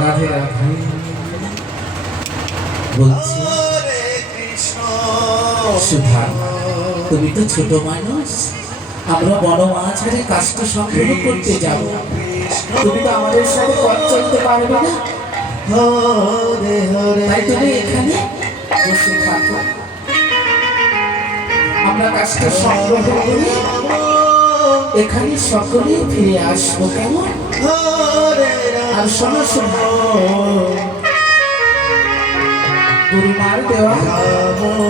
রাধে রাধে বলছি সুধা, তুমি তো ছোট মানুষ, আমরা বড় মাঝারে কাজটা সংগ্রহ করতে যাব, তুমি তো আমাদের সাথে পথ চলতে পারবে না, তাই তুমি এখানে বসে থাকো, আমরা কাজটা সংগ্রহ করে এখানে সকলেই ফিরে আসবো, কেমন? আর শোনো শোনো, গুরুমার দেওয়া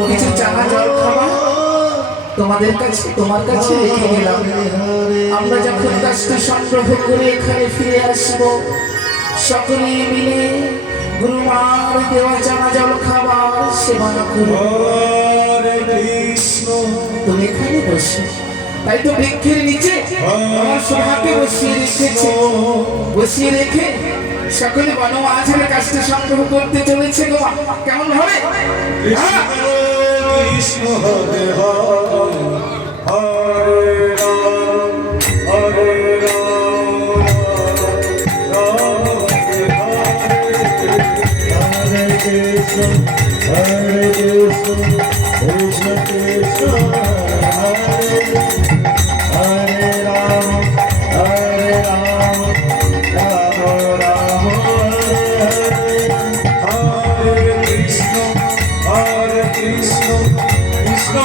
কিছু চানা জল খাবার তোমাদের কাছে, তোমার কাছে রেখে গেলাম, আমরা যখন কাজটা সংগ্রহ করে এখানে ফিরে আসবো সকলে মিলে গুরুমার দেওয়া চানা জল খাবার সেবা করো। তুমি এখানে বসে, তাই তো বৃক্ষের নিচে আমার সোহাকে বসিয়ে রেখেছে, বসিয়ে রেখে সকলে বনমাঝারে কাজটা সংগ্রহ করতে চলেছে গো, কেমন হবে? কৃষ্ণ হরে হরে রাম হরে রাম রাম হরে কৃষ্ণ হরে কৃষ্ণ কৃষ্ণ কৃষ্ণ হরে হরে রাম হরে রাম রাম রাম হরে হরে কৃষ্ণ কৃষ্ণ